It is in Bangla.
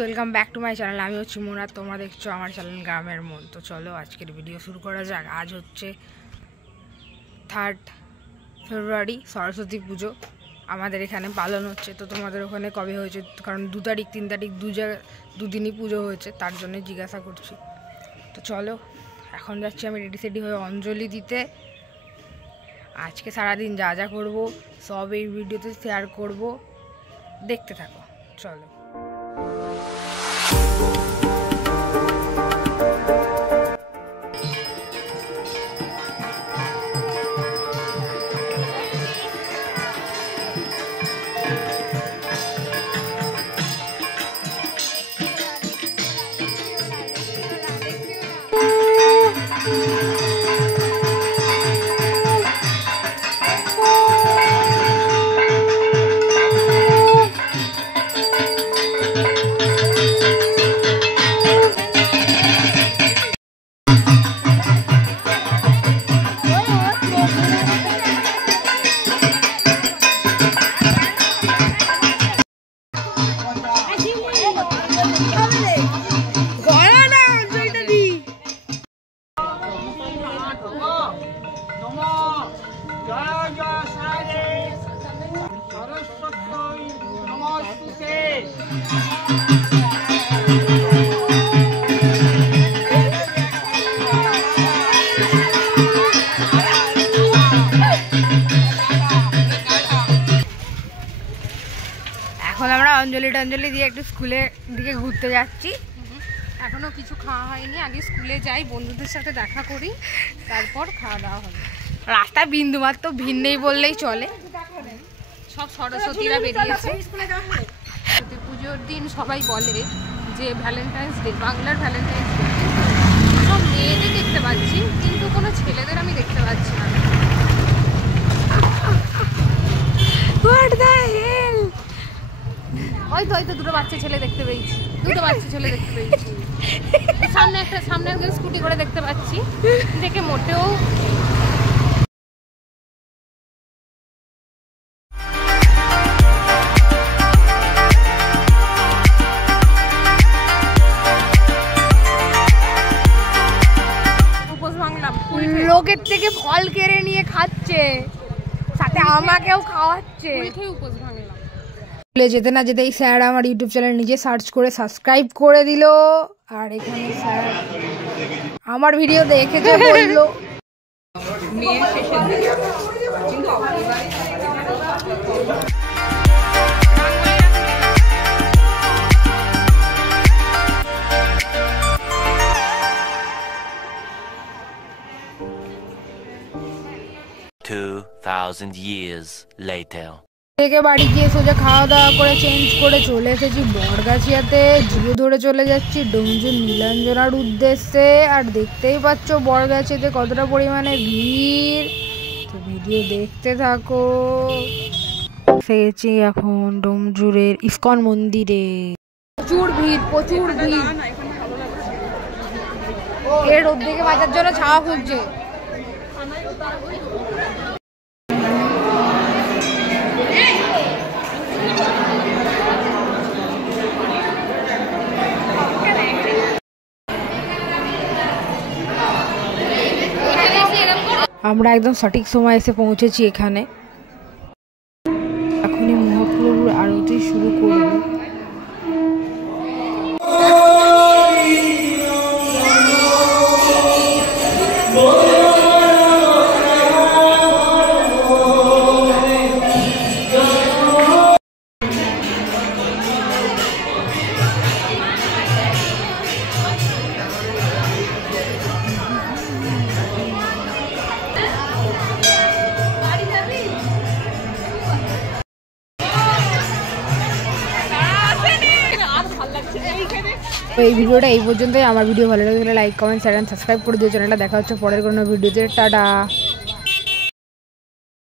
Welcome back to my channel. আমি হচ্ছি মোনা, তোমরা দেখছো আমার চ্যানেল গ্রামের মন। তো চলো আজকের ভিডিও শুরু করা যাক। আজ হচ্ছে 3 ফেব্রুয়ারি, সরস্বতী পুজো আমাদের এখানে পালন হচ্ছে। তো তোমাদের ওখানে কবে হয়েছে? কারণ 2 তারিখ 3 তারিখ দুদিনই পুজো হয়েছে, তার জন্য জিজ্ঞাসা করছি। তো চলো এখন যাচ্ছি আমি রেডি সেডি হয়ে অঞ্জলি দিতে। আজকে সারাদিন যা যা করবো সব এই ভিডিওতে শেয়ার করব, দেখতে থাকো। চলো। এখন আমরা অঞ্জলি দিয়ে একটু স্কুলের দিকে ঘুরতে যাচ্ছি। এখনো কিছু খাওয়া হয়নি, আগে স্কুলে যাই, বন্ধুদের সাথে দেখা করি, তারপর খাওয়া দাওয়া হবে। রাস্তায় বিন্দুমাত্র ভিড় নেই বললেই চলে, সব সরস্বতীরা বেরিয়েছে। সরস্বতী পুজোর দিন সবাই বলে যে ভ্যালেন্টাইন্স ডে, বাংলার ভ্যালেন্টাইন্স ডে। সব মেয়েদের দেখতে পাচ্ছি, কিন্তু কোনো ছেলেদের আমি দেখতে পাচ্ছি না। হয়তো দুটো বাচ্চা ছেলে দেখতে পেয়েছি, সামনে একজন স্কুটি করে দেখতে পাচ্ছি, দেখে মোটেও লোকের থেকে ফল কেড়ে নিয়ে খাচ্ছে, সাথে আমাকেও খাওয়াচ্ছে। উপোস ভাঙলাম। যেতে না যেতেই স্যার আমার ইউটিউব চ্যানেল নিজে সার্চ করে সাবস্ক্রাইব করে দিল। আর এখানে স্যার আমার ভিডিও দেখেছে, বললো years later. থেকে বাড়ি গিয়ে সোজা খাওয়া দাওয়া করে চেঞ্জ করে চলে এসেছি বরগাছিয়াতে। জিও ধরে চলে যাচ্ছি ডোমজুর নীলাঞ্জনার উদ্দেশ্যে। আর দেখতেই পাচ্ছ বরগাছিয়াতে কতটা পরিমাণে ভিড়, তো ভিডিও দেখতে থাকো। এসেছি এখন ডোমজুরের ইসকন মন্দিরে। প্রচুর ভিড়। এর রোদ থেকে বাঁচার জন্য ছাওয়া খুঁজছে। আমরা একদম সঠিক সময় এসে পৌঁছেছি এখানে। এখনই মহাপ্রভুর আরতি শুরু করব। তো এই ভিডিওটা এই পর্যন্তই। আমার ভিডিও ভালো লাগলে like comment share and subscribe করে দিও চ্যানেলটা। দেখা হচ্ছে পরের কোনো ভিডিওতে। টাটা।